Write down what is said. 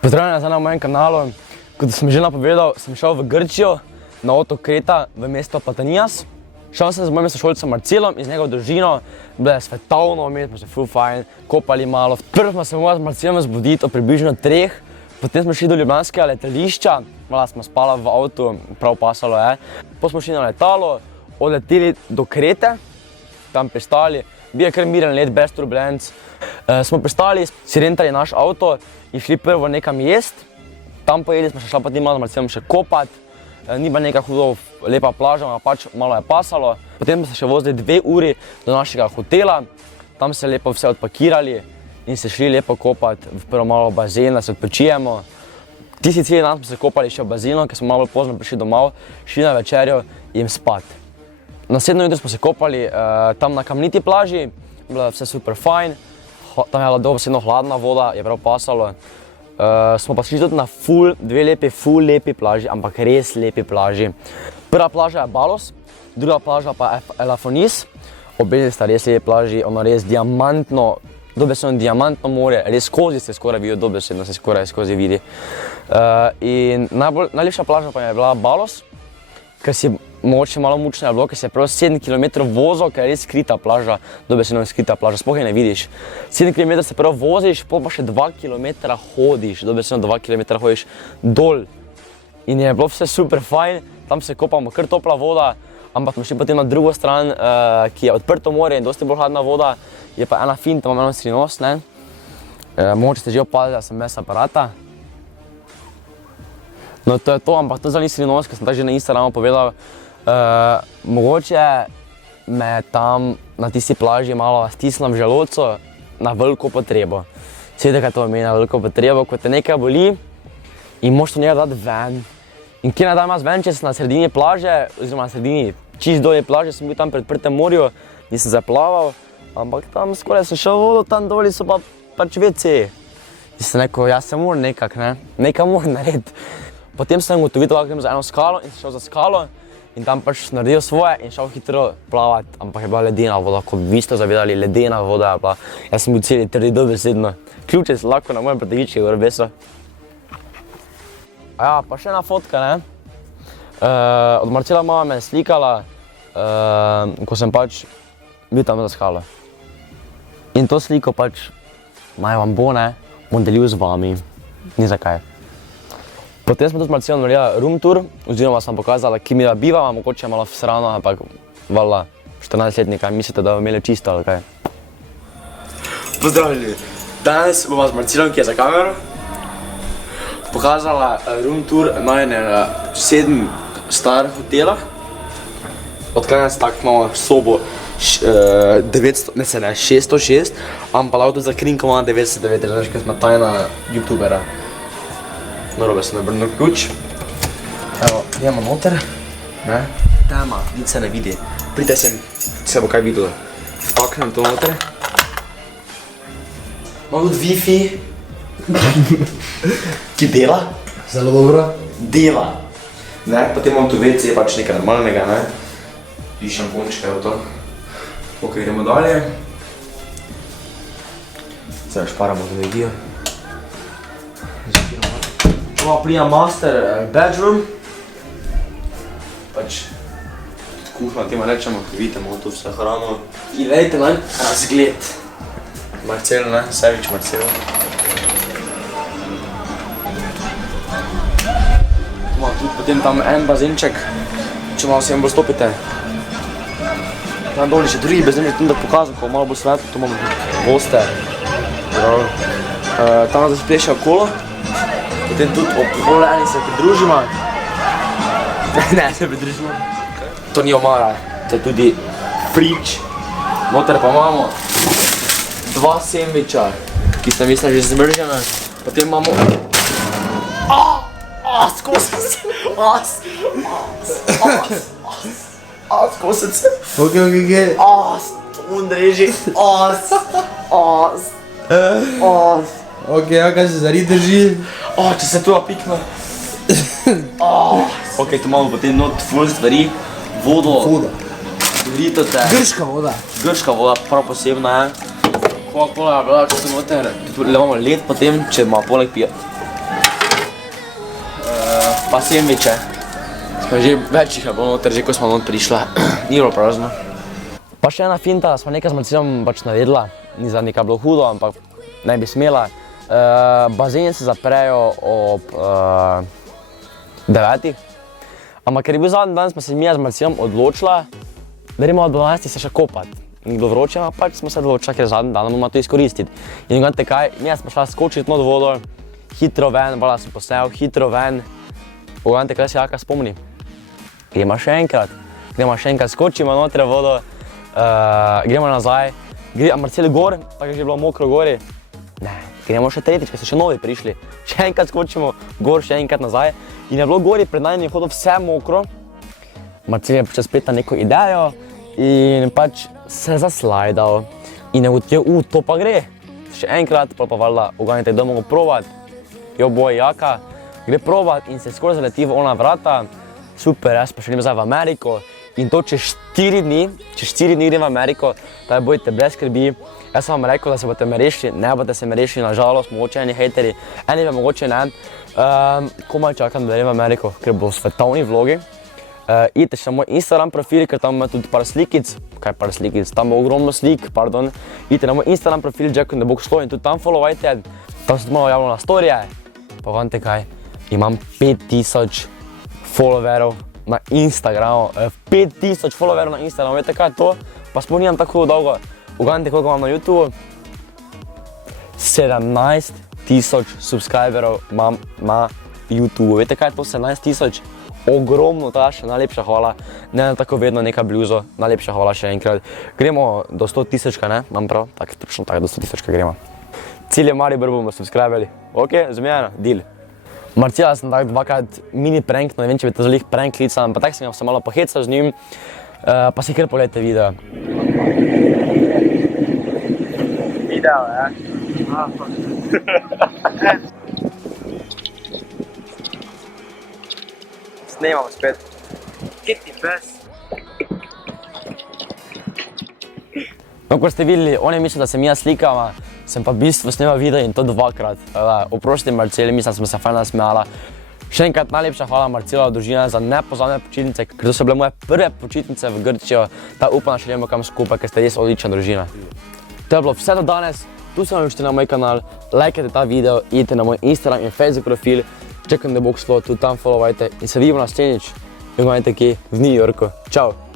Pozdravljeni nazaj na mojem kanalu. Kot sem že napovedal, sem šel v Grčijo, na otok Kreta, v mesto Patanijas. Šel sem z mojim sošolcem Marcelom in z njegovo družino. Bilo je svetovno, imeli smo se ful fajn, kopali malo. Prvo smo se morali z Marcelom zbuditi o približno 3, potem smo šli do ljubljanskega letališča, malo smo spali v avtu, prav pasalo je. Potem smo šli na letalo, odleteli do Krete, tam pristali, bil je kar miren let, brez turbulenc. Smo pristali, si rentali naš avto in šli prvo nekam jest. Tam pojedli smo še šla pa ti malo z Marcelom še kopat. Ni bila neka hudo lepa plaža, pač malo je pasalo. Potem smo se še vozili 2 uri do našega hotela. Tam se lepo vse odpakirali in se šli lepo kopat v prvo malo bazen, da se odpočijemo. Tisti celi dan smo se kopali še v bazenu, ker smo malo pozno prišli domov, šli na večerjo in spat. Naslednjo jutro smo se kopali tam na kamniti plaži, bilo je vse super fajn. Tam je bila dobesedno hladna voda, je prav pasalo. Smo pa šli tudi na dve lepi plaži, ampak res lepi plaži. Prva plaža je Balos, druga plaža pa je Elafonis. Obe sta res lepi plaži, ono res diamantno, dobesedno diamantno morje, res skozi se skoraj vidi, dobesedno se skoraj skozi vidi. In najlepša plaža pa je bila Balos, ker si mogoče malo mučno je bilo, ker si je prav 7 km vozil, ker je res skrita plaža, dobesedno skrita plaža, sploh je ne vidiš. 7 km se prav voziš, potem pa še 2 km hodiš, dobesedno 2 km hodiš dol. In je bilo vse super fajn, tam se kopamo, kar topla voda, ampak smo šli potem na drugo stran, ki je odprto morje in dosti bolj hladna voda, je pa ena finta, imam eno skrivnost, ne. Mogoče ste že opazili, da sem brez aparata. No to je to, ampak to zdaj ni skrivnost, ker sem tako že na Instagramu povedal. Mogoče me tam na tisti plaži malo stisnem v želodcu na veliko potrebo. Sedaj, kaj to pomeni na veliko potrebo, ko te nekaj boli in moraš to nekaj dati ven. In kje naj dam jaz ven, če sem na sredini plaže, oziroma na sredini čist dolje plaže, sem bil tam pred odprtem morju, nisem zaplaval, ampak tam skoraj sem šel v vodo, tam doli so pa pač WC. In sem rekel, jaz se moram nekaj moram narediti. Potem sem ugotovil, da grem za eno skalo in sem šel za skalo in tam pač naredil svoje in šel hitro plavati, ampak je bila ledena voda, ko vi ste zavedali, ledena voda je bila. Jaz sem bil celi trdi dobesedno. Ključe sem lahko na mojem prtljagičku gor besil. Ja, pa še ena fotka, ne. Od Marcela mama me je slikala, ko sem pač bil tam za skalo. In to sliko pač, naj vam bo, ne, bom delil z vami, ni zakaj. Potem smo tudi z Marcelom naredili room tour, oziroma sem pokazala, kje mi bivamo, mogoče malo vsrano, ampak valjda 14-letnika, mislite, da bomo imeli čisto ali kaj. Pozdravljeni! Danes bova z Marcelom, ki je za kamero, pokazala room tour najnega 7 starih hotelah. Odklenjam se tako imamo sobo 606, ampak lahko tudi za krinko imamo 909, ker smo tajna youtubera. Narobe sem nabrnil ključ. Evo, idemo noter. Ne? Tema, nič se ne vidi. Pridite sem, se bo kaj videlo. Vtaknem to noter. Imam tudi Wi-Fi. Ki dela. Zelo dobro. Dela. Ne, potem imam tu WC, pač nekaj normalnega, ne. Tudi šampončka je v to. Ok, gremo dalje. Zdaj šparamo z energijo. Pa prija master bedroom. Pač kuhna tema rečemo, ko vidite imamo tu vse hrano. In glejte na razgled. Marcel, ne? Sevič Marcel. Imamo tudi potem tam en bazenček, če malo se jim bolj stopite. Tam doli še drugi bazen, tudi da pokazam, ko malo bolj svetlo, tu imamo goste. Tam nas zaspeša okolo. Potem tudi ob pol eni se pridružimo. Ne, se pridružimo. To ni omara, to je tudi frič. Noter pa imamo 2 sendviča, ki sta mislim že zmržena. Potem imamo... Skozi se! Skozi se! Ok. Stun reži! Ok, kaj se zari drži? Če se tu pikne. Ok, tu imamo potem not ful stvari. Vodo. Doritote. Grška voda. Grška voda, prav posebna je. Coca-Cola je bila, če sem noter. Tu imamo led potem, če ima poleg pijo. pa sendviče. Smo že več jih je bilo noter, že ko smo not prišla, ni bilo prazno. Pa še ena finta, smo nekaj z Marcelom pač naredila, ni za nekaj bilo hudo, ampak ne bi smela. Bazeni se zaprejo ob 9. Ampak ker je bil zadnji dan, smo se mi z Marcelom odločila, da gremo od 12 se še kopati. Ni bilo vroče, ampak pač smo se odločila, ker je zadnji dan, moramo to izkoristiti. In gledajte kaj, mi smo šla skočiti not vodo, hitro ven, vala sem posnel, hitro ven. Gledajte kaj se Jaka spomni. Gremo še enkrat, skočimo noter vodo, gremo nazaj. Marcel gor, tako je že bilo mokro gori. Ne, gremo še tretjič, ker so še novi prišli. Še enkrat skočimo gor, še enkrat nazaj. In je bilo gori, pred nami je hodil vse mokro. Marcel je počel spet na neko idejo in pač se zaslajdal. In je utekel, to pa gre. Še enkrat, pa valjda, uganjate, da bomo provat. Jo boj Jaka, gre provat in se skoraj zaleti v ona vrata. Super, jaz pa še grem zdaj v Ameriko. In to čez 4 dni grem v Ameriko, tako bojte brez skrbi. Jaz sem vam rekel, da se boste me rešili, ne boste se me rešili, nažalost, mogoče eni hejteri, eni pa mogoče ne. Komaj čakam, da grem v Ameriko, ker bo svetovni vlogi. Idite še na moj Instagram profil, ker tam ima tudi par slikic, tam bo ogromno slik, pardon. Idite na moj Instagram profil, Jack in the Box Show in tudi tam followajte, tam se tudi malo javljamo na storije. Pa vante kaj, imam 5000 followerov na Instagramu, 5000 followerov na Instagramu, vete kaj je to? Pa sploh nimam tako dolgo, uganite koliko imam na YouTube. 17000 subscriberov imam na YouTube, vete kaj je to 17000? Ogromno, ta še najlepša hvala, ne tako vedno neka bluzo, najlepša hvala še enkrat. Gremo do 100 000, ne? Imam prav? Tak, točno tako, do 100 000 gremo. Cilj je Maribor, bomo subscribili. Ok, zmejeno, deal. Marcela sem tako dvakrat mini prank, ne vem, če bi to zelo prank klical, ampak tako sem ga se malo pohecal z njim, pa si kar pogledajte video. Video, ja? Snemamo spet. Kje ti pes? No, ko ste videli, on je mislil, da sem jaz slikama, sem pa v bistvu snemal video in to dvakrat. Oprostite Marceli, mislim, da sem se fajn nasmejala. Še enkrat najlepša hvala Marcelova družina za nepozabne počitnice, ker to so bile moje prve počitnice v Grčijo, da upam, da še gremo kam skupaj, ker ste res odlična družina. To je bilo vse do danes, tu se vam na moj kanal, lajkajte ta video, idite na moj Instagram in Facebook profil, Jack in the Box Show, tudi tam followajte in se vidimo naslednjič, v New Yorku. Čau!